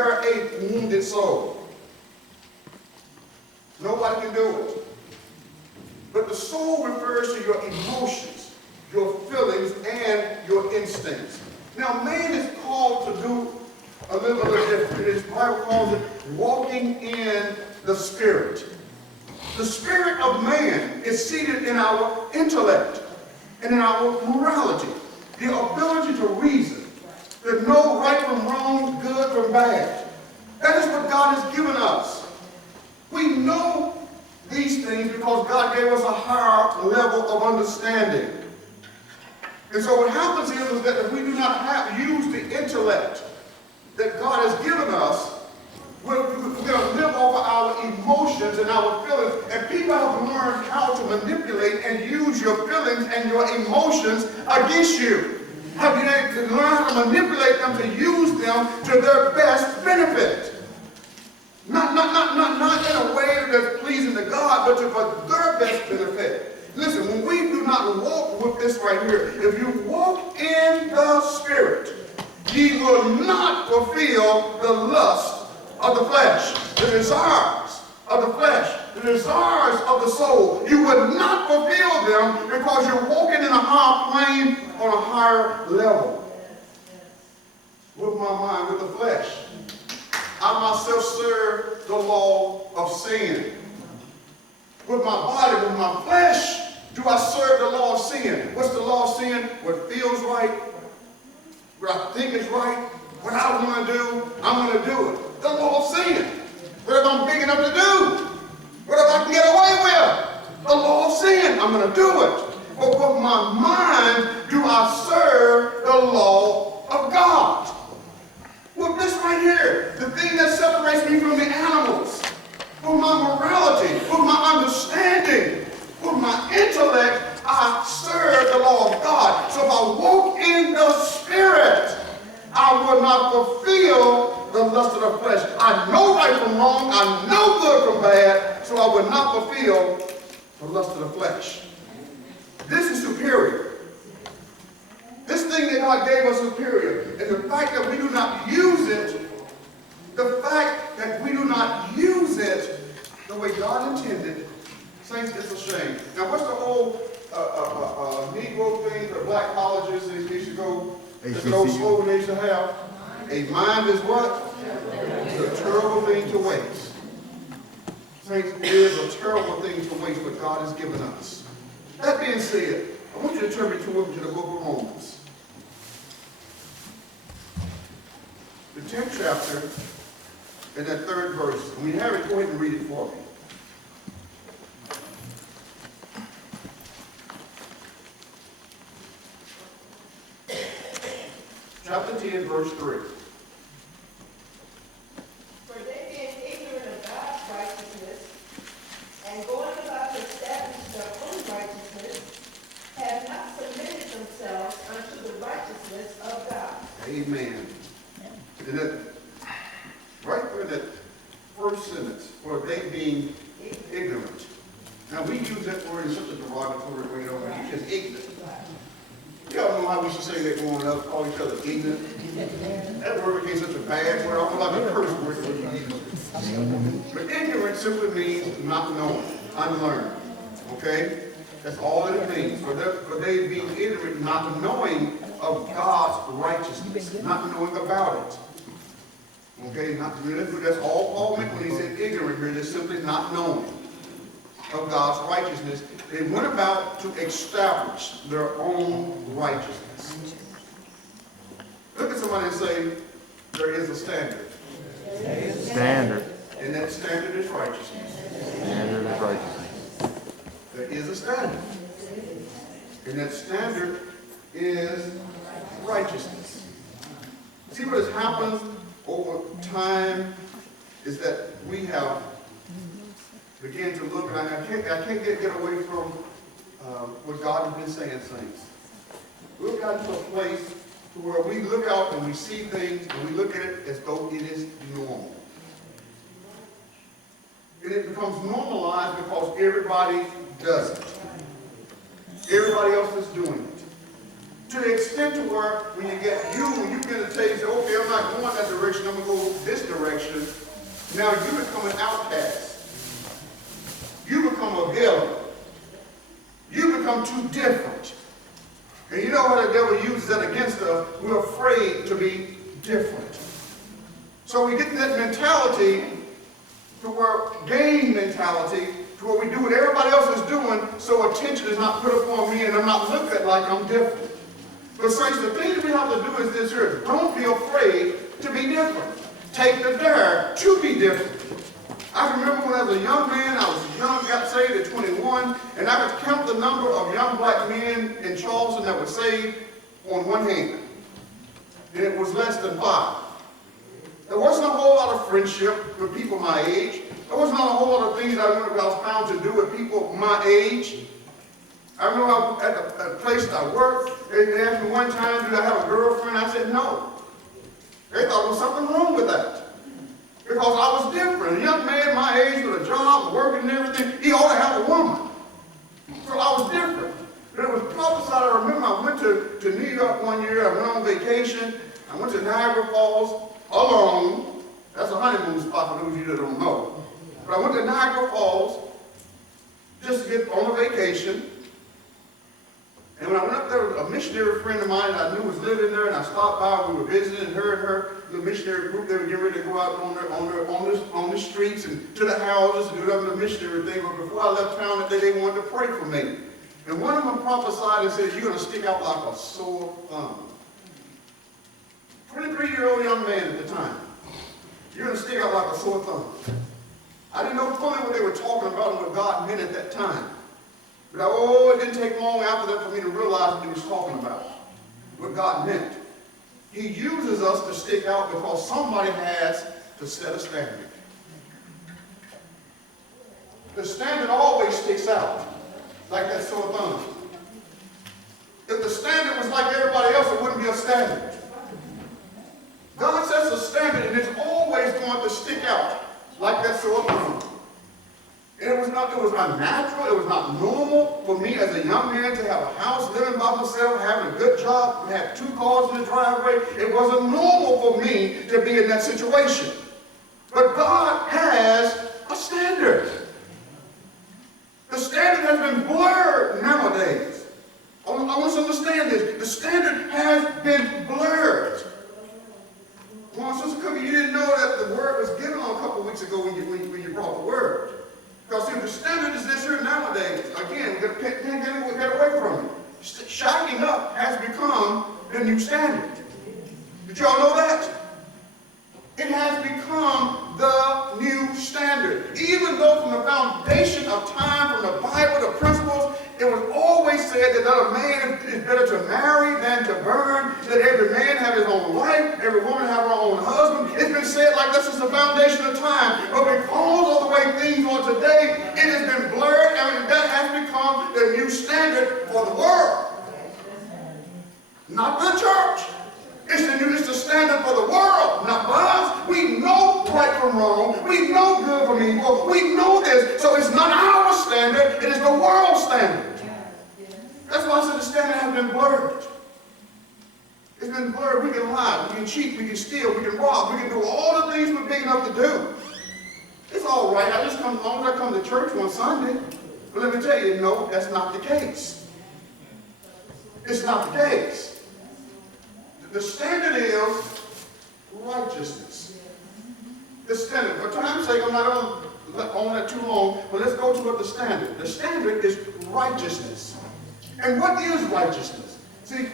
repair a wounded soul? Nobody can do it. But the soul refers to your emotions, your feelings, and your instincts. Now, man is called to do a little different. His Bible calls it walking in the Spirit. The spirit of man is seated in our intellect and in our morality, the ability to reason, to know right from wrong, good from bad. That is what God has given us. We know these things because God gave us a higher level of understanding. And so what happens is that if we do not use the intellect that God has given us, we're going to live over our emotions and our feelings. And people have learned how to manipulate and use your feelings and your emotions against you. Have you learned how to manipulate them to use them to their best benefit? Not in a way that's pleasing to God, but for their best benefit. Listen, when we do not walk with this right here, if you walk in the Spirit, ye will not fulfill the lust of the flesh, the desires of the flesh, the desires of the soul. You would not fulfill them because you're walking in a higher plane on a higher level. With my mind, with the flesh, I myself serve the law of sin. With my body, with my flesh, do I serve the law of sin? What's the law of sin? What feels right, what I think is right, what I want to do, I'm going to do it. The law of sin. What if I'm big enough to do? What if I can get away with? The law of sin. I'm going to do it. But with my mind, do I serve the law of God? With this right here, the thing that separates me from the animals, with my morality, with my understanding, with my intellect, I serve the law of God. So if I walk in the Spirit, I will not fulfill the lust of the flesh. I know right from wrong. I know good from bad. So I will not fulfill the lust of the flesh. This is superior. This thing that God gave us is superior. And the fact that we do not use it, the fact that we do not use it the way God intended, saints, it's a shame. Now, what's the old Negro thing, the black colleges they used to go, the old slogan they used to have? A mind is what? It's a terrible thing to waste. Saints, it is a terrible thing to waste what God has given us. That being said, I want you to turn me to the book of Romans. The 10th chapter and that 3rd verse. When you have it, go ahead and read it for me. Chapter 10, verse 3. For they being ignorant of God's righteousness, and going about to establish their own righteousness, have not submitted themselves unto the righteousness of God. Amen. And that, right there, that first sentence, for they being ignorant. Now we use that word in such a derogatory way, don't we? You're just ignorant. Y'all know how we used to say that growing up, call each other ignorant. That word became such a bad word, almost like a curse word. But ignorant simply means not knowing, unlearned. Okay? That's all that it means. For they being ignorant, not knowing of God's righteousness, not knowing about it. Okay? That's all Paul meant when he said ignorant here. They're simply not knowing of God's righteousness. They went about to establish their own righteousness. Look at somebody and say, there is a standard. Standard. And that standard is righteousness. Standard is righteousness. There is a standard. And that standard is righteousness. See what has happened over time is that we have began to look, and I can't get away from what God has been saying, saints. We've gotten to a place to where we look out and we see things and we look at it as though it is normal. And it becomes normalized because everybody does it. Everybody else is doing it. To the extent to where when you get a taste, say, okay, I'm not going that direction, I'm going to go this direction. now you become an outcast. You become a villain. You become too different. And you know how the devil uses that against us? We're afraid to be different. So we get that mentality to where game mentality, to where we do what everybody else is doing, so attention is not put upon me and I'm not looked at like I'm different. But saints, the thing that we have to do is this here. Don't be afraid to be different. Take the dare to be different. I remember when I was a young man, I was young, got saved at 21, and I could count the number of young black men in Charleston that were saved on one hand. And it was less than 5. There wasn't a whole lot of friendship with people my age. There wasn't a whole lot of things that I was found to do with people my age. I remember at the place I worked, they asked me one time, did I have a girlfriend? I said no. They thought there was something wrong with that. Because I was different. A young man my age with a job, working and everything, he ought to have a woman. So I was different. But it was prophesied. I remember I went to New York one year. I went on vacation. I went to Niagara Falls alone. That's a honeymoon spot for those of you that don't know. But I went to Niagara Falls just to get on a vacation. And when I went up there, a missionary friend of mine that I knew was living there, and I stopped by, we were visiting, her and her, the missionary group, they were getting ready to go out on the streets and to the houses and do the missionary thing. But before I left town that day, they wanted to pray for me. And one of them prophesied and said, you're going to stick out like a sore thumb. 23-year-old young man at the time. You're going to stick out like a sore thumb. I didn't know fully what they were talking about and what God meant at that time. But it didn't take long after that for me to realize what he was talking about, what God meant. He uses us to stick out because somebody has to set a standard. The standard always sticks out, like that sore thumb. If the standard was like everybody else, it wouldn't be a standard. God sets a standard and it's always going to stick out, like that sore thumb. And it was unnatural, it was not normal for me as a young man to have a house, living by myself, having a good job, have 2 cars in the driveway. It wasn't normal for me to be in that situation. But God has a standard. The standard has been blurred nowadays. I want us to understand this. The standard has been blurred. Well, Sister Cookie, you didn't know that the word was given on a couple weeks ago when you brought the word. Because see, the standard is this here nowadays. Again, we got to get away from it. Shacking up has become the new standard. Did y'all know that? It has become the new standard. Even though from the foundation of time, from the Bible, the principles, it was always said that a man is better to marry than to burn, that every man have his own wife, every woman have her own husband. It's been said like this is the foundation of time. But because of the way things are today, it has been blurred, and that has become the new standard for the world. Not the church. It's the standard for the world, not for us. We know right from wrong. We know good from evil. We know this. So it's not our standard. It is the world's standard. That's why I said the standard has been blurred. It's been blurred. We can lie. We can cheat. We can steal. We can rob. We can do all the things we're big enough to do. It's all right. I just come as long as I come to church on Sunday. But let me tell you, no, that's not the case. It's not the case. The standard is righteousness. The standard. For time's sake, I'm not on that too long, but let's go to what the standard. The standard is righteousness. And what is righteousness? See,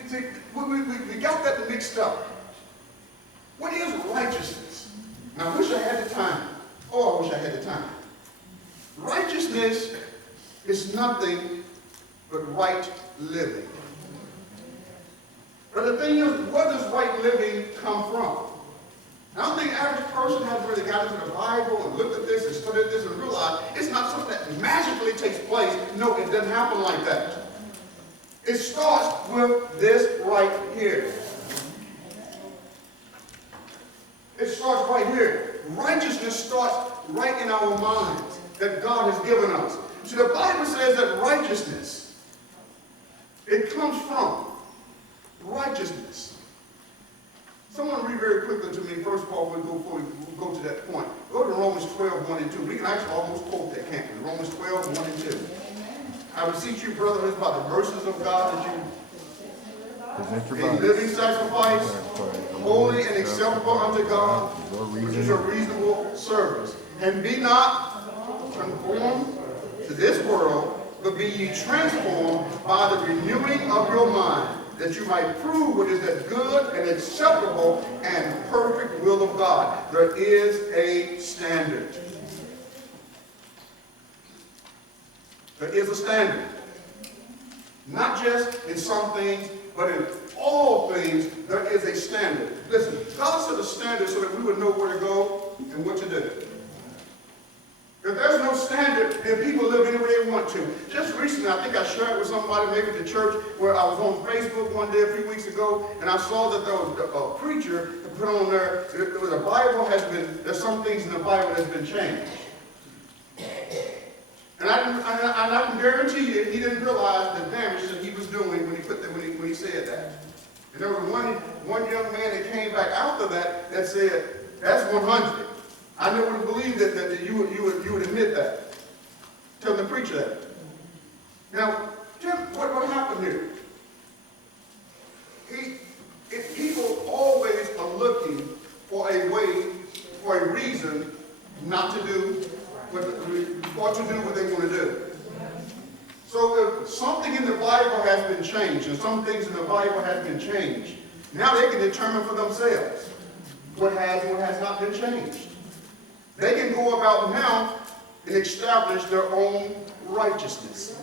we got that mixed up. What is righteousness? Now, I wish I had the time. Oh, I wish I had the time. Righteousness is nothing but right living. But the thing is, where does right living come from? I don't think the average person has really got into the Bible and looked at this and studied this and realized it's not something that magically takes place. No, it doesn't happen like that. It starts with this right here. It starts right here. Righteousness starts right in our minds that God has given us. See, the Bible says that righteousness, it comes from righteousness. Someone read very quickly to me, first of all, before we go to that point. Go to Romans 12, 1 and 2. We can actually almost quote that, can't we? Romans 12, 1 and 2. I beseech you, brothers, by the mercies of God, that you Present your a body. living sacrifice, holy and acceptable unto God, which is a reasonable service. And be not conformed to this world, but be ye transformed by the renewing of your mind, that you might prove what is that good and acceptable and perfect will of God. There is a standard. There is a standard. Not just in some things, but in all things, there is a standard. Listen, God set a standard so that we would know where to go and what to do. If there's no standard, then people live any way they want to. Just recently, I think I shared with somebody, maybe at the church, where I was on Facebook one day a few weeks ago, and I saw that there was a preacher that put on there, the Bible has been, there's some things in the Bible that's been changed. And I can guarantee you, he didn't realize the damage that he was doing when he said that. And there was one young man that came back after that said, that's 100. I never would believe that you would admit that. Tell the preacher that. Now, Tim, what happened here? People always are looking for a way, for a reason not to do what they want to do. So if something in the Bible has been changed, and some things in the Bible have been changed, now they can determine for themselves what has and what has not been changed. They can go about now and establish their own righteousness.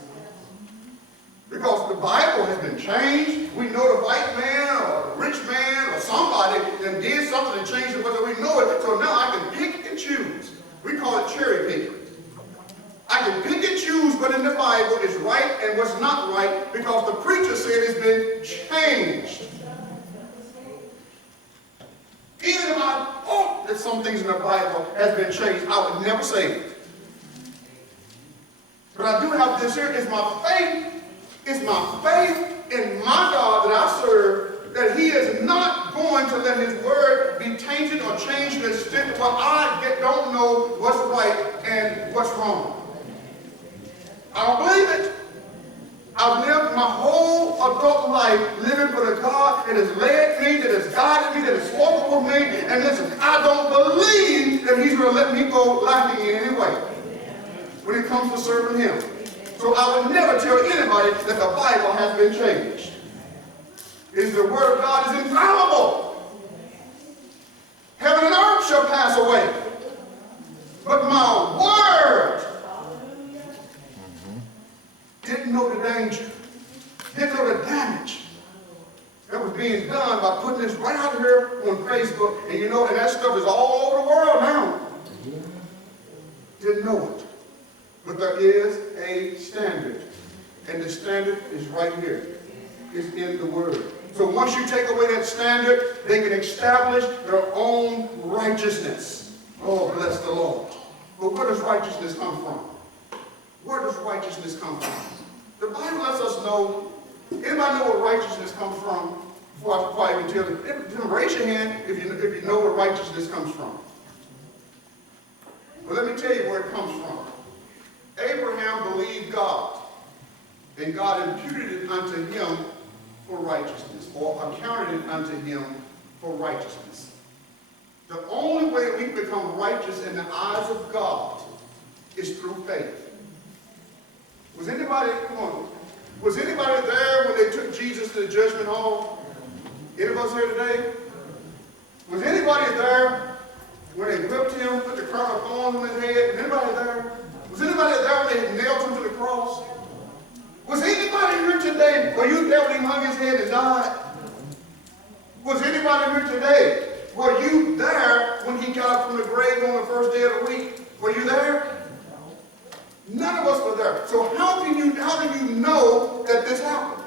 Because the Bible has been changed. We know the white man or the rich man or somebody that did something and changed it, whether we know it. So now I can pick and choose. We call it cherry picking. I can pick and choose what in the Bible is right and what's not right because the preacher said it's been changed. Even if I thought that some things in the Bible has been changed, I would never say it. But I do have this here, is my faith in my God that I serve, that he is not going to let his word be tainted or changed to the extent where I don't know what's right and what's wrong. I don't believe it. I've lived my whole adult life living for the God that has led me, that has guided me, that has spoken for me. And listen, I don't believe that he's going to let me go lacking in any way when it comes to serving him. So I would never tell anybody that the Bible has been changed. The word of God is infallible. Heaven and earth shall pass away, but my word didn't know the danger, didn't know the damage that was being done by putting this right out here on Facebook. And you know, and that stuff is all over the world now. Didn't know it. But there is a standard. And the standard is right here. It's in the Word. So once you take away that standard, they can establish their own righteousness. Oh, bless the Lord. But where does righteousness come from? Where does righteousness come from? The Bible lets us know. Anybody know where righteousness comes from? Before I even tell you, raise your hand if you know where righteousness comes from. Well, let me tell you where it comes from. Abraham believed God, and God imputed it unto him for righteousness, or accounted it unto him for righteousness. The only way we become righteous in the eyes of God is through faith. Was anybody there when they took Jesus to the judgment hall? Any of us here today? Was anybody there when they whipped him, put the crown of thorns on his head? Was anybody there? Was anybody there when they nailed him to the cross? Was anybody here today where you there when he hung his head and died? Was anybody here today? Were you there when he got up from the grave on the first day of the week? Were you there? None of us were there. So how do you know that this happened?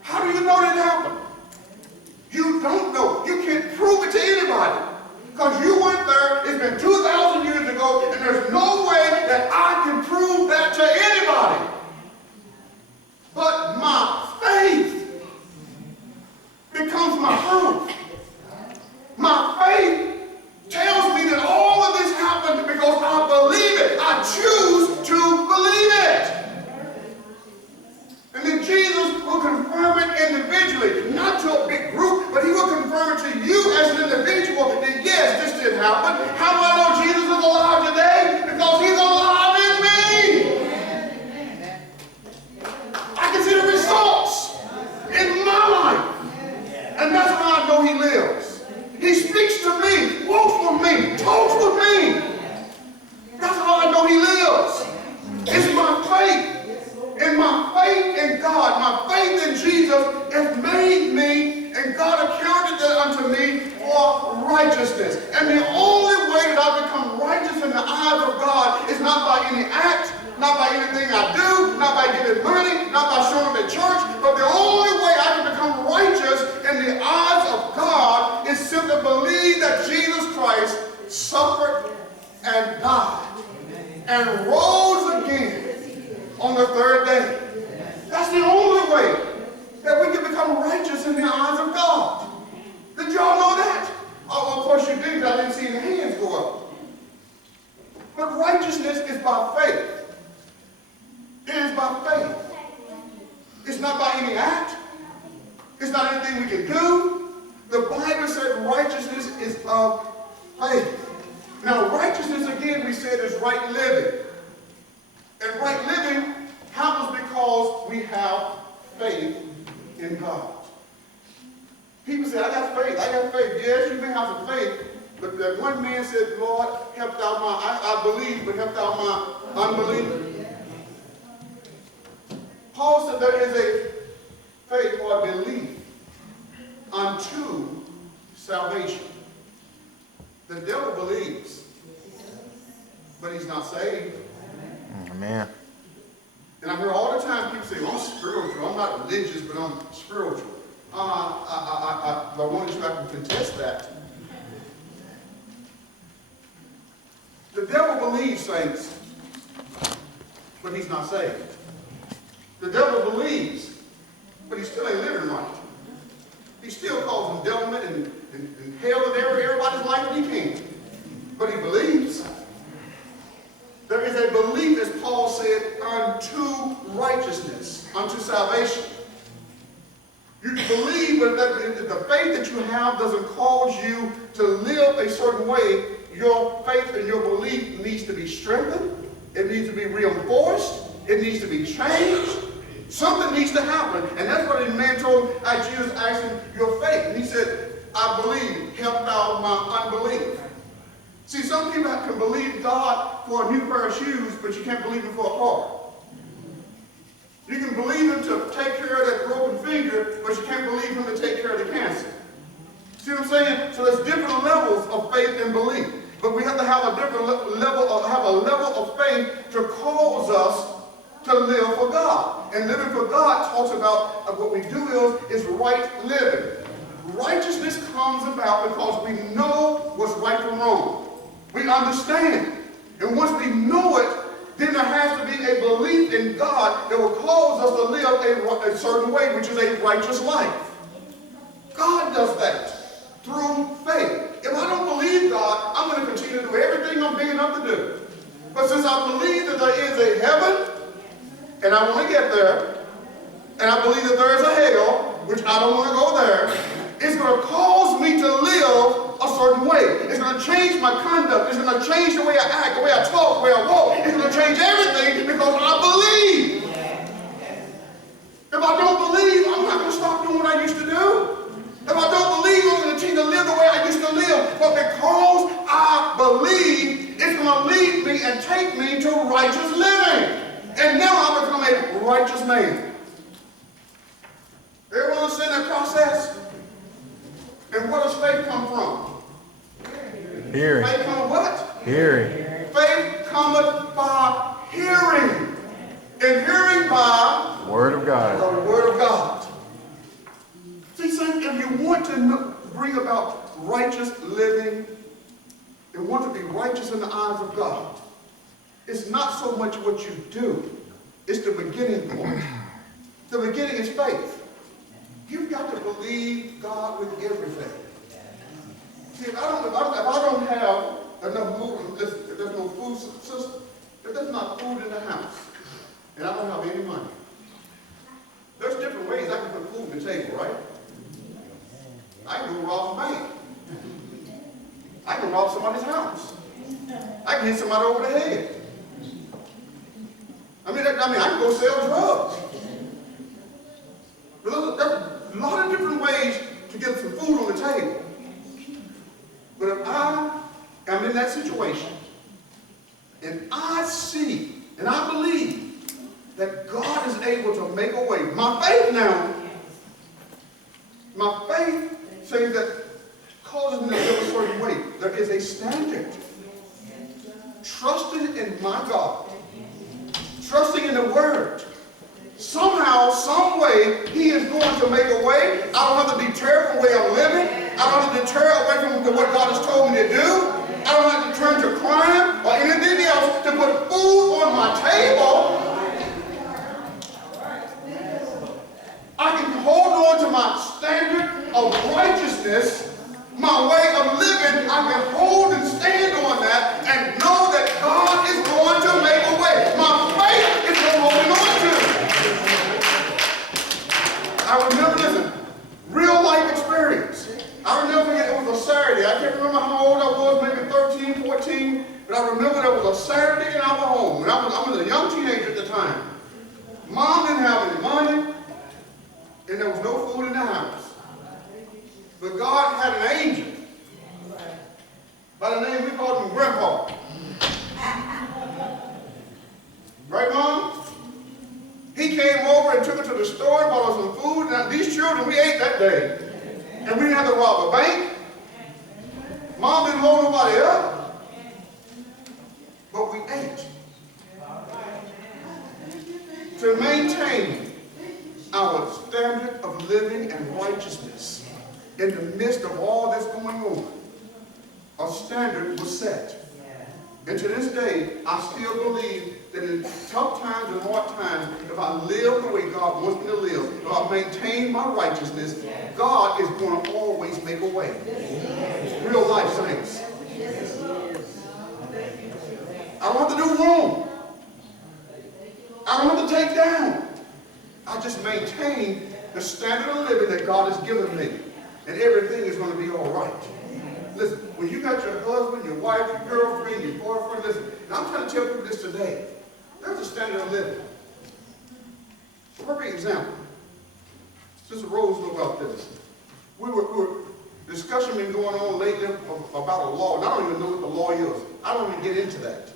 How do you know that it happened? You don't know. You can't prove it to anybody. Because you weren't there. It's been 2,000 years ago, and there's no way that I can prove that to anybody. But my faith becomes my proof. My faith tells me that all of this happen. How do I know Jesus is alive today? Because he's alive in me. I can see the results in my life. And that's how I know he lives. He speaks to me, walks with me, talks with me. That's how I know he lives. It's my faith. And my faith in God, my faith in Jesus has made me, and God accounted that unto me for righteousness. And the only way that I become righteous in the eyes of God is not by any act, not by anything I do, not by giving money, not by showing up at church, but the only way I can become righteous in the eyes of God is simply believe that Jesus Christ suffered and died and rose again on the third day. That's the only way that we can become righteous in the eyes of God. Did y'all know that? Oh, of course you did, because I didn't see any hands go up. But righteousness is by faith. It is by faith. It's not by any act. It's not anything we can do. The Bible said righteousness is of faith. Now righteousness, again, we said is right living. And right living happens because we have faith in God. People say, I got faith. Yes, you may have some faith. But that one man said, Lord, help thou I believe, but help thou my unbelief. Paul said there is a faith or a belief unto salvation. The devil believes, but he's not saved. Amen. And I hear all the time people say, well, I'm spiritual. I'm not religious, but I'm spiritual. I want you to contest that. The devil believes, saints, but he's not saved. The devil believes, but he still ain't living right. He still causing devilment and hell in everybody's life that he can. But he believes. There is a belief, as Paul said, unto righteousness, unto salvation. You can believe, but the faith that you have doesn't cause you to live a certain way. Your faith and your belief needs to be strengthened. It needs to be reinforced. It needs to be changed. Something needs to happen. And that's what the man told Jesus, asked him, your faith. And he said, I believe, help thou my unbelief. See, some people can believe God for a new pair of shoes, but you can't believe him for a car. You can believe him to take care of that broken finger, but you can't believe him to take care of the cancer. See what I'm saying? So there's different levels of faith and belief. But we have to have a different level of faith to cause us to live for God. And living for God talks about what we do is right living. Righteousness comes about because we know what's right from wrong. We understand. And once we know it, then there has to be a belief in God that will cause us to live a certain way, which is a righteous life. God does that through faith. If I don't believe God, I'm going to continue to do everything I'm big enough to do. But since I believe that there is a heaven, and I want to get there, and I believe that there is a hell, which I don't want to go there, it's going to cause me to live a certain way. It's going to change my conduct. It's going to change the way I act, the way I talk, the way I walk. It's going to change everything because I believe. If I don't believe, I'm not going to stop doing what I used to do. If I don't believe, I'm going to continue to live the way I used to live. But because I believe, it's going to lead me and take me to righteous living. And now I become a righteous man. Everyone understand that process? And where does faith come from? Hearing. Faith come what? Hearing. Faith cometh by hearing. And hearing by The Word of God. the Word of God. See, saints, if you want to bring about righteous living and want to be righteous in the eyes of God, it's not so much what you do. It's the beginning point. The beginning is faith. You've got to believe God with everything. See, if I don't have enough food, if there's no food system, if there's not food in the house, and I don't have any money, there's different ways I can put food on the table, right? I can go rob a bank. I can can rob somebody's house. I can hit somebody over the head. I can go sell drugs. But there's a lot of different ways to get some food on the table. But if I am in that situation, and I see, and I believe that God is able to make a way, my faith says that causes me to live a certain way. There is a standard. Trusting in my God, trusting in the Word. Somehow, some way, He is going to make a way. I don't have to deter from the way I'm living. I don't have to deter away from what God has told me to do. I don't have to turn to crime or anything else to put food on my table. I can hold on to my standard of righteousness, my way of living. I can hold and stand on that and know that God is going to make a way. My faith is what I'm holding on to. I remember, listen, real life experience. I remember it was a Saturday. I can't remember how old I was, maybe 13, 14, but I remember there was a Saturday in our home. And I was a young teenager at the time. Mom didn't have any money, and there was no food in the house. But God had an angel by the name, we called him Grandpa. Right, Mom? He came over and took us to the store and bought us some food. Now, these children, we ate that day. And we didn't have to rob a bank. Mom didn't hold nobody up. But we ate. To maintain our standard of living and righteousness in the midst of all that's going on, a standard was set. And to this day, I still believe that in tough times and hard times, if I live the way God wants me to live, if I maintain my righteousness, God is going to always make a way. Real life saints. I don't have to do wrong. I don't have to take down. I just maintain the standard of living that God has given me. And everything is going to be all right. Listen, when you got your husband, your wife, your girlfriend, your boyfriend, listen, and I'm trying to tell people this today. There's a standard of living. A perfect example. Sister Rose knew about this. Discussion been going on lately about a law, and I don't even know what the law is. I don't even get into that.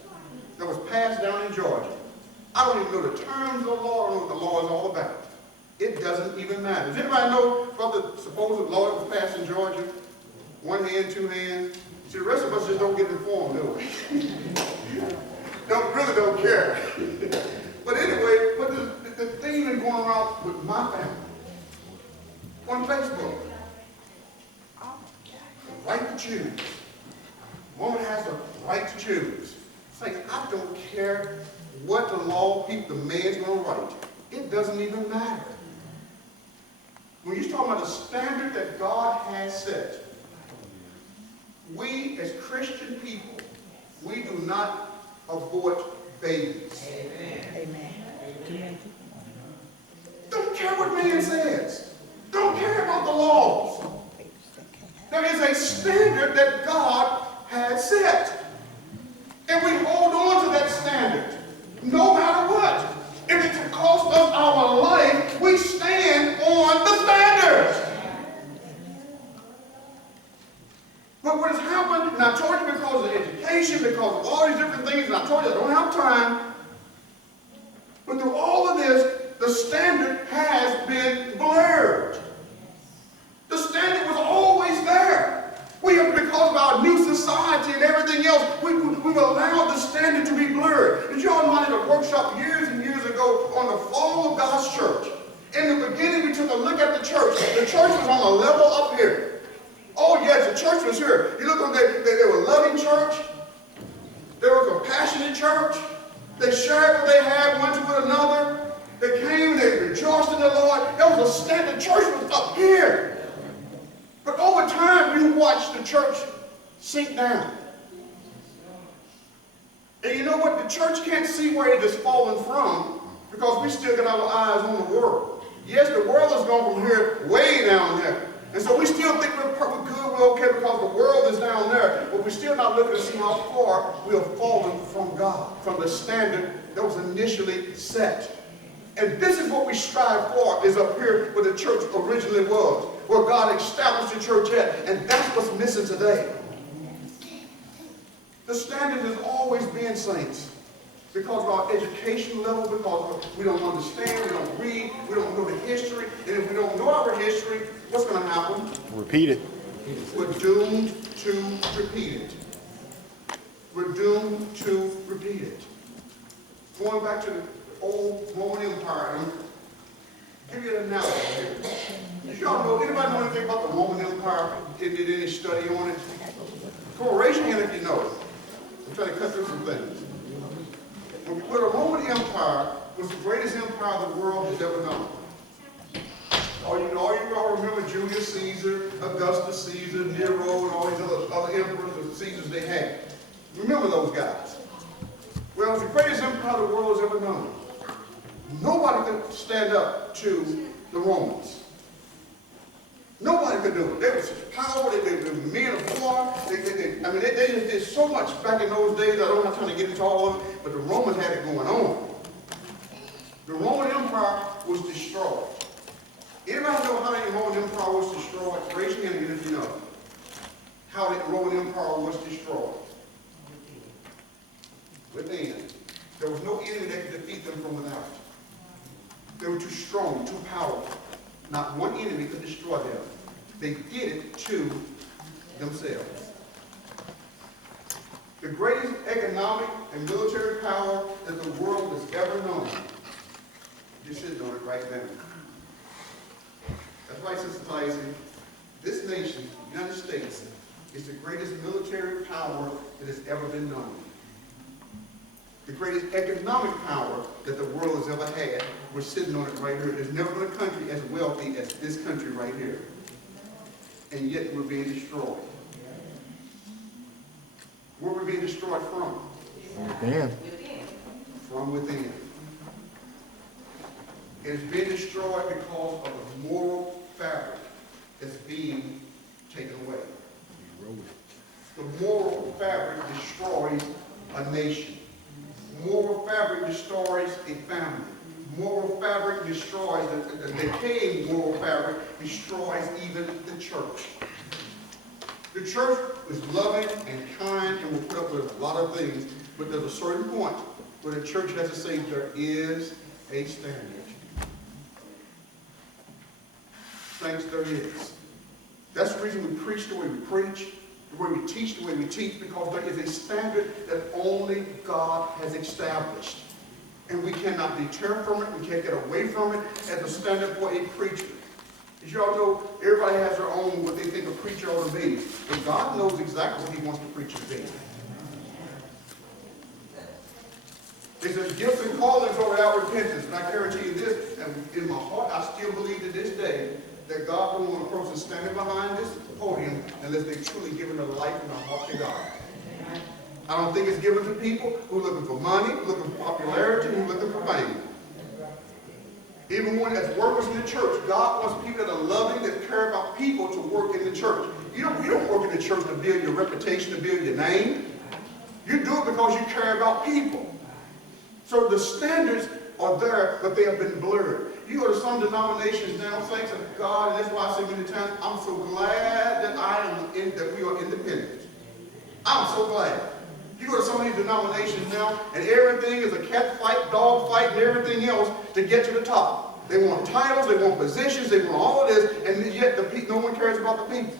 That was passed down in Georgia. I don't even know the terms of the law. I don't know what the law is all about. It doesn't even matter. Does anybody know about the supposed law that was passed in Georgia? One hand, two hands. See, the rest of us just don't get informed, do we? Really don't care. But anyway, the thing that's going around with my family on Facebook. The right to choose. Woman has the right to choose. It's like, I don't care what the law, the man's going to write. It doesn't even matter. When you're talking about the standard that God has set, we as Christian people, we do not abort babies. Amen. Don't care what man says. Don't care about the laws. There is a standard that God has set. And we hold on to that standard, no matter what. If it costs us our life, we stand on the standard. But what has happened, and I told you because of education, because of all these different things, and I told you I don't have time, but through all of this, the standard has been blurred. The standard was always there. We have, because of our new society and everything else, we've allowed the standard to be blurred. Did you all know I did a workshop years and years ago on the fall of God's church? In the beginning, we took a look at the church. The church was on a level up here. Oh yes, the church was here. You look at them, they were a loving church. They were a compassionate church. They shared what they had one to another. They came and they rejoiced in the Lord. There was a standard. The church was up here. But over time, you watch the church sink down. And you know what? The church can't see where it is falling from because we still got our eyes on the world. Yes, the world has gone from here way down there. And so we still think we're good, we're okay because the world is down there, but we're still not looking to see how far we have fallen from God, from the standard that was initially set. And this is what we strive for, is up here where the church originally was, where God established the church at, and that's what's missing today. The standard has always been, saints, because of our education level, because we don't understand, we don't read, we don't know the history, and if we don't know our history, what's going to happen? Repeat it. We're doomed to repeat it. We're doomed to repeat it. Going back to the old Roman Empire, I'll give you an analogy here. Did y'all know, anybody know anything about the Roman Empire? Did any study on it? Come on, raise your hand if you know it. I'm trying to cut through some things. Well, the Roman Empire was the greatest empire the world has ever known. All you all remember Julius Caesar, Augustus Caesar, Nero, and all these other emperors and Caesars they had. Remember those guys. Well, it's the greatest empire the world has ever known. Nobody could stand up to the Romans. Nobody could do it. They were such power. They were men of war. They just did so much back in those days. I don't have time to get into all of it, but the Romans had it going on. The Roman Empire was destroyed. Anybody know how the Roman Empire was destroyed? Raise your hand if you know how the Roman Empire was destroyed. Within. There was no enemy that could defeat them from without. They were too strong, too powerful. Not one enemy could destroy them. They did it to themselves. The greatest economic and military power that the world has ever known. You're sitting on it right now. That's right, Sister Tyson. This nation, the United States, is the greatest military power that has ever been known. The greatest economic power that the world has ever had. We're sitting on it right here. There's never been a country as wealthy as this country right here. And yet we're being destroyed. Where are we being destroyed from? Within. From within. It is being destroyed because of the moral fabric that's being taken away. The moral fabric destroys a nation. Moral fabric destroys a family. Moral fabric destroys, the decaying moral fabric destroys even the church. The church is loving and kind and will put up with a lot of things, but there's a certain point where the church has to say there is a standard. Thanks, there is. That's the reason we preach the way we preach, the way we teach the way we teach, because there is a standard that only God has established. And we cannot deter from it, we can't get away from it as a standard for a preacher. As y'all know, everybody has their own, what they think a preacher ought to be. But God knows exactly what he wants the preacher to be. He says, gifts and callings are without repentance. And I guarantee you this, and in my heart, I still believe to this day, that God don't want a person standing behind this podium unless they've truly given their life and their heart to God. I don't think it's given to people who are looking for money, looking for popularity, who are looking for fame. Even when as workers in the church, God wants people that are loving, that care about people to work in the church. You don't work in the church to build your reputation, to build your name. You do it because you care about people. So the standards are there, but they have been blurred. You go to some denominations now, thanks to God, and that's why I say many times, I'm so glad that that we are independent. I'm so glad. You go to some of these denominations now, and everything is a cat fight, dog fight, and everything else to get to the top. They want titles, they want positions, they want all of this, and yet no one cares about the people.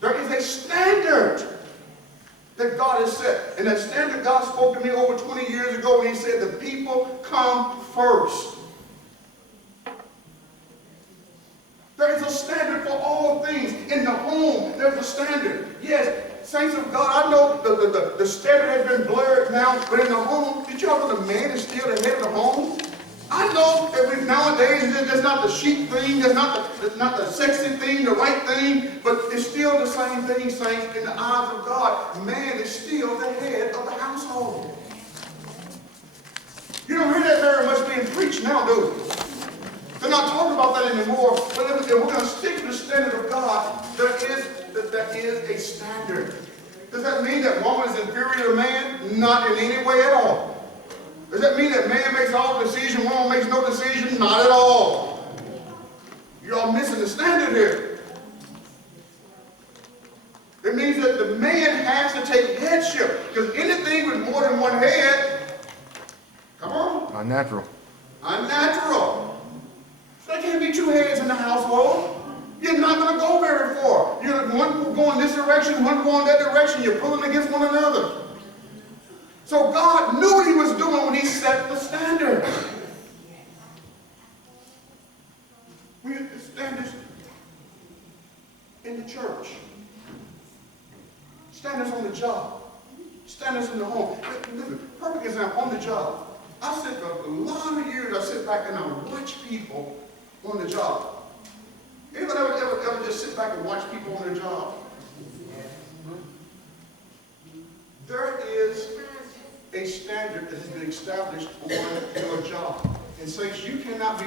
There is a standard that God has set. And that standard God spoke to me over 20 years ago, and he said, the people come first. There is a standard for all things. In the home, there's a standard. Yes, saints of God, I know the standard has been blurred now, but in the home, did y'all know the man is still the head of the home? I know that nowadays that's not the chic thing, that's not the sexy thing, the right thing, but it's still the same thing, saints, in the eyes of God. Man is still the head of the household. You don't hear that very much being preached now, do you? They're not talking about that anymore. But if we're going to stick to the standard of God, there is a standard. Does that mean that woman is inferior to man? Not in any way at all. Does that mean that man makes all the decisions, woman makes no decision? Not at all. You're all missing the standard here. It means that the man has to take headship. Because anything with more than one head, come on, Unnatural. unnatural. So there can't be two heads in the household. You're not going to go very far. One will go in this direction, one will go in that direction. You're pulling against one another. So God knew what he was doing when he set the standard. We have the standards in the church. Standards on the job. Standards in the home. Listen, perfect example, on the job. I sit for a lot of years, I sit back and I watch people on the job. Anybody ever just sit back and watch people on their job? There is a standard that has been established on your job. And saints, you cannot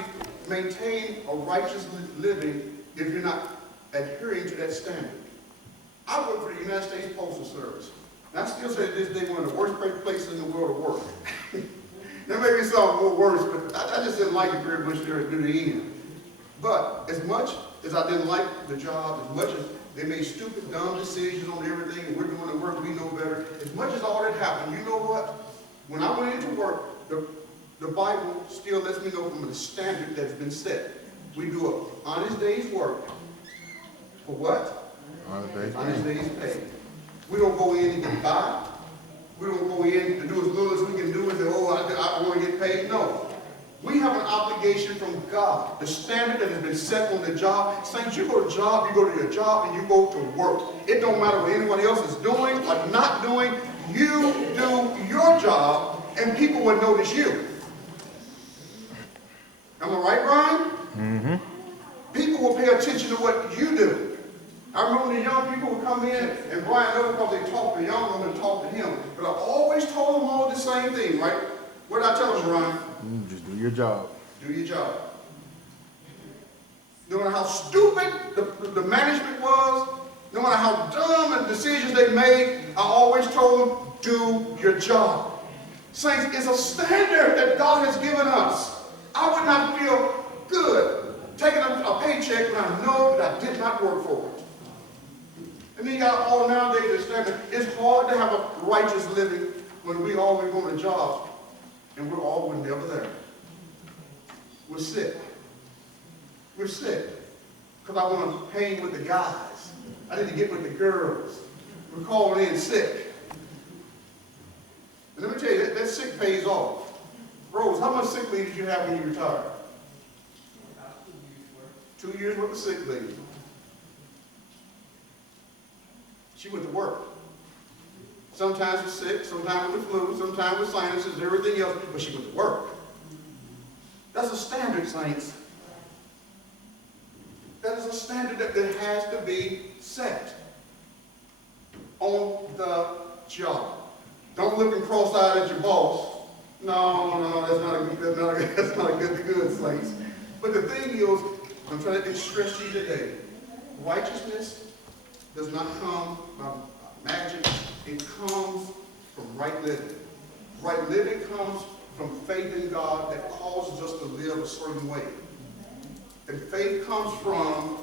maintain a righteous living if you're not adhering to that standard. I work for the United States Postal Service. And I still say to this day one of the worst places in the world to work. There may be some more worse, but I just didn't like it very much there at the end. But as much as I didn't like the job, as much as they made stupid, dumb decisions on everything, and we're doing the work, we know better, as much as all that happened, you know what? When I went into work, the Bible still lets me know from the standard that's been set. We do an honest day's work. For what? Honest day's pay. We don't go in and get by. We don't go in to do as little as we can do and say, oh, I want to get paid. No. We have an obligation from God. The standard that has been set on the job. Saints, you go to job, you go to your job, and you go to work. It don't matter what anybody else is doing or not doing. You do your job, and people will notice you. Am I right, Brian? Mm-hmm. People will pay attention to what you do. I remember the young people would come in, and Brian knew because they talked to the young women and talked to him. But I always told them all the same thing, right? What did I tell them, Brian? Just do your job. Do your job. No matter how stupid the management was, no matter how dumb the decisions they made, I always told them, do your job. Saints, it's a standard that God has given us. I would not feel good taking a paycheck when I know that I did not work for it. And then you got all nowadays the standard. It's hard to have a righteous living when we always go to jobs and we're never there. We're sick. We're sick. Because I want to hang with the guys. I need to get with the girls. We're calling in sick. And let me tell you, that sick pays off. Rose, how much sick leave did you have when you retired? 2 years worth of sick leave. She went to work. Sometimes with sick, sometimes with the flu, sometimes with sinuses, everything else, but she went to work. That's a standard, saints. That is a standard that has to be set on the job. Don't look and cross-eyed at your boss. No, that's not a good, saints. But the thing is, I'm trying to stress to you today, righteousness does not come by magic. It comes from right living. Right living comes from faith in God that causes us to live a certain way. And faith comes from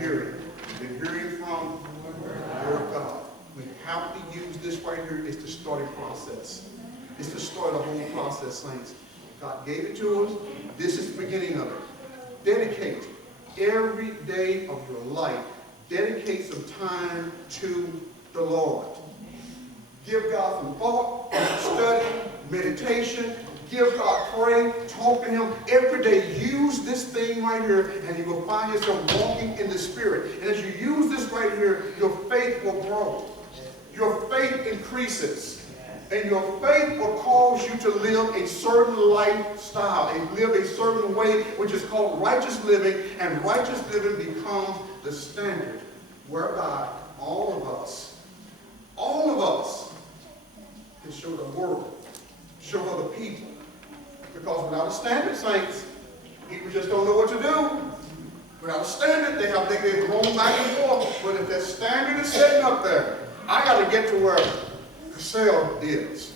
hearing. And hearing from the Word of God. We have to use this right here. It's the starting process. It's the start of the whole process, saints. God gave it to us. This is the beginning of it. Dedicate every day of your life. Dedicate some time to the Lord. Give God some thought, study, meditation. Give God pray, talk to Him every day. Use this thing right here, and you will find yourself walking in the Spirit. And as you use this right here, your faith will grow. Your faith increases. And your faith will cause you to live a certain lifestyle, and live a certain way, which is called righteous living. And righteous living becomes the standard whereby all of us can show the world, show other people. Because without a standard, saints, people just don't there. I got to get to where Cassell is.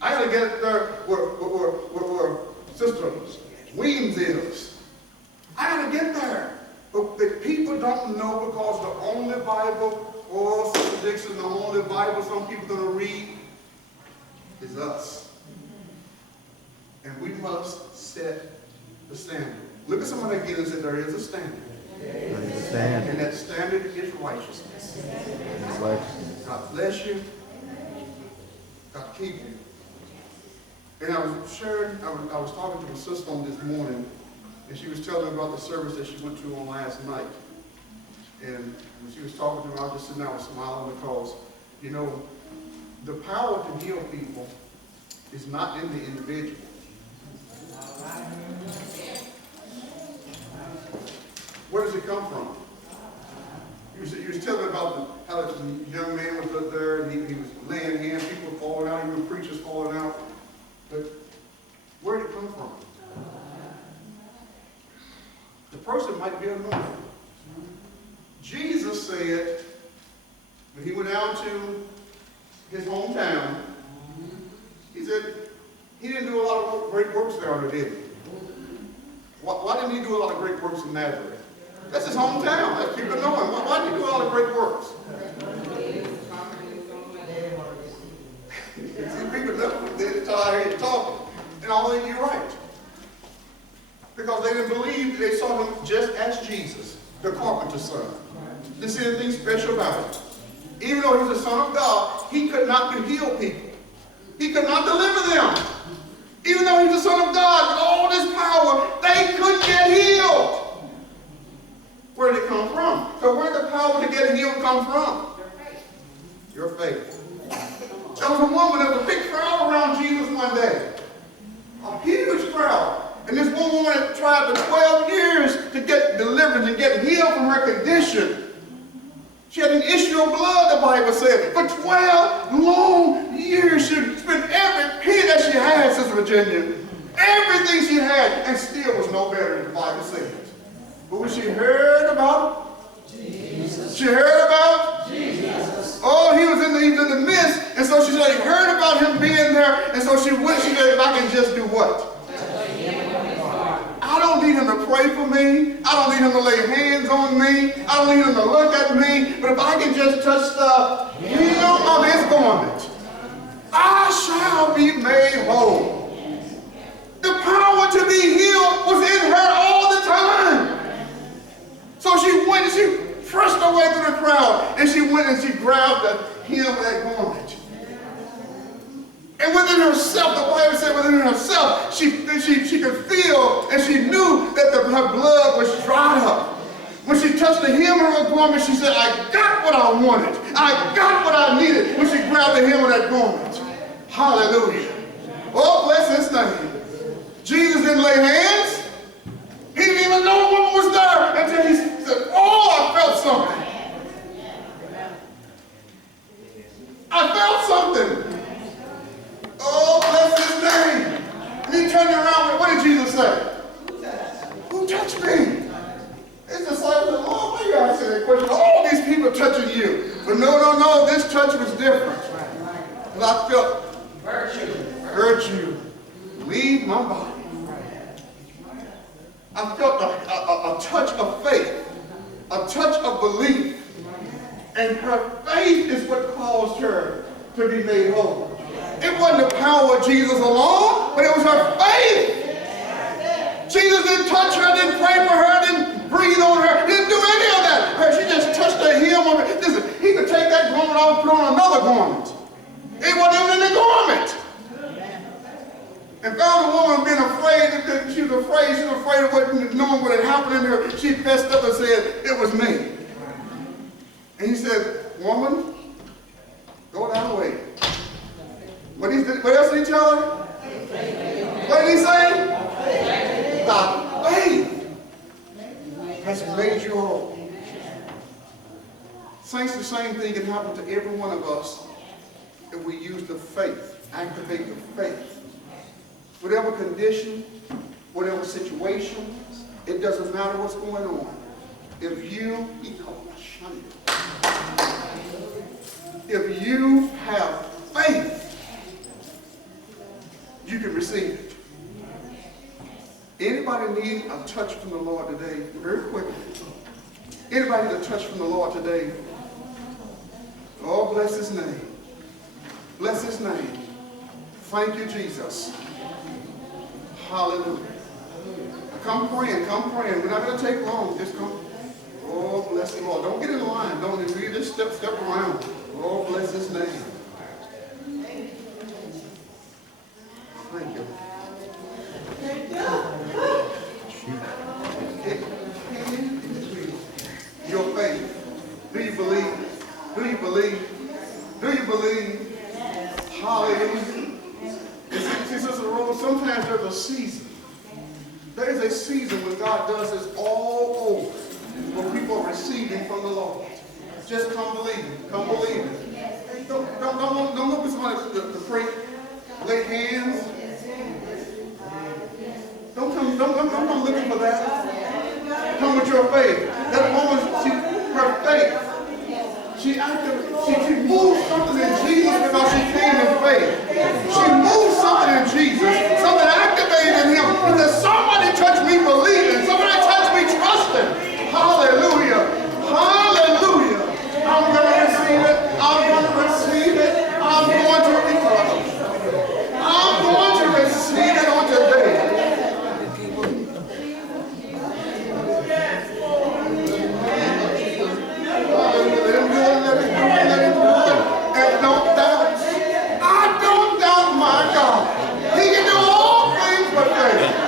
I got to get there where Sister Weems is. I got to get there. But the people don't know because the only Bible, or Sister Dixon, the only Bible some people are going to read is us. And we must set the standard. Look at someone again and say, there is a standard. And that standard is righteousness. God bless you. God keep you. And I was sharing, I was talking to my sister on this morning, and she was telling me about the service that she went to on last night. And when she was talking to me, I was just sitting there smiling because, you know, the power to heal people is not in the individual. Where does it come from? He was telling me about how the young man was up there and he was laying hands, people were falling out, even preachers falling out. But where did it come from? The person might be anointed. Jesus said, when he went out to his hometown, he said, he didn't do a lot of great works down there, did he? Why didn't he do a lot of great works in Nazareth? That's his hometown. That's people know him. Why did he do a lot of great works? See, people know until I hear you talking. And all of you're right. Because they didn't believe, they saw him just as Jesus, the carpenter's son. Didn't see anything special about it. Even though he was the Son of God, he could not heal people. He could not deliver them. Even though he was the Son of God, with all this power, they couldn't get healed. Where did it come from? So where did the power to get healed come from? Your faith. There was a woman, there was a big crowd around Jesus one day. A huge crowd. And this one woman had tried for 12 years to get deliverance and get healed from her condition. She had an issue of blood, the Bible said. For 12 long years, she spent every penny that she had, Sister Virginia. Everything she had, and still was no better than the Bible says. But when she heard about Jesus, she heard about Jesus. Oh, he was in the midst, and so she said, he heard about him being there, and so she went, she said, if I can just do what? I don't need him to pray for me. I don't need him to lay hands on me. I don't need him to look at me. But if I can just touch the hem of his garment, I shall be made whole. The power to be healed was in her all the time. So she went and she pressed her way through the crowd, and she went and she grabbed the hem of that garment. And within herself, the Bible said within herself, she could feel and she knew that her blood was dried up. When she touched the hem of her garment, she said, I got what I wanted. I got what I needed when she grabbed the hem of that garment. Hallelujah. Oh, bless his name. Jesus didn't lay hands. He didn't even know what was there until he said, oh, I felt something. I felt something. Oh, bless his name. And he turned around, what did Jesus say? Who touched me? His disciples said, Lord, why are you asking that question? All these people touching you. But no, this touch was different. Because I felt virtue leave my body. I felt a touch of faith, a touch of belief. And her faith is what caused her to be made whole. It wasn't the power of Jesus alone, but it was her faith. Jesus didn't touch her, didn't pray for her, didn't breathe on her, didn't do any of that. She just touched the hem of it. Listen, he could take that garment off and put on another garment. It wasn't even in the garment. And found a woman being afraid. She was afraid of what, knowing what had happened in her. She fessed up and said, it was me. And he said, woman, go that way. What else did he tell her? What did he say? Thy faith has made you whole. Saints, the same thing can happen to every one of us if we use the faith, activate the faith. Whatever condition, whatever situation, it doesn't matter what's going on. If you, if you have faith, you can receive it. Anybody need a touch from the Lord today? Very quickly. Anybody need a touch from the Lord today? Oh, bless his name. Bless his name. Thank you, Jesus. Hallelujah. Come praying, come praying. We're not going to take long. Just come. Oh, bless the Lord. Don't get in line. Don't you just step around. Oh, bless his name. Thank you. Your faith. Do you believe? Do you believe? Do you believe? Hallelujah. See, Sister Rose, sometimes there's a season. There is a season when God does this all over, when people are receiving from the Lord. Just come believe it. Come believe it. Hey, don't look for somebody to pray. Lay hands. Don't come looking for that. Come with your faith. That woman, her faith. She moved something in Jesus because she came in faith. She moved something in Jesus. Something activated in him. He said, somebody touch me believing. Somebody touch me trusting. Hallelujah. Hallelujah. I'm going to receive it. I'm going to receive it. I'm going to recover. I'm going to receive it on today. And don't doubt. I don't doubt my God. He can do all things but fail.